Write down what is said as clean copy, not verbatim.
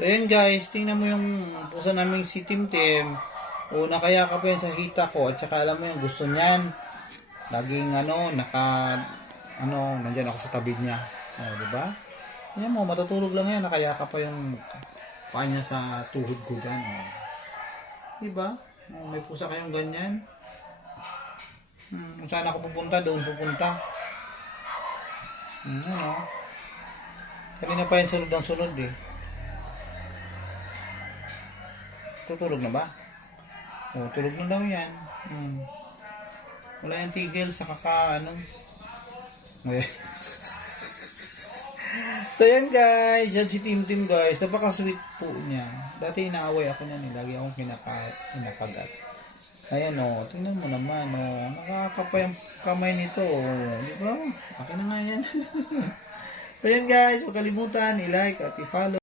So ayan guys, tingnan mo yung pusa naming si Timtim. O nakayakap yan sa hita ko. At saka alam mo yung gusto niyan. Laging nandyan ako sa tabi niya. O, diba? Tingnan mo, matutulog lang yan. Nakayakap pa yung paa niya sa tuhod ko dyan. O. Diba? O, may pusa kayong ganyan. Kung saan ako pupunta, doon pupunta. Ano? Kanina pa yung sunod ang sunod eh. Tutulog na ba? O, tulog na daw yan. Wala yung tigil sa So yan guys, yan si Timtim guys. Napaka-sweet po niya. Dati inaaway ako niyan eh. Lagi akong kinakagat. Ayan o, tingnan mo naman o. Nakakapa yung kamay nito o. Di ba? Akin na nga yan. So yan guys, huwag kalimutan i-like at i-follow.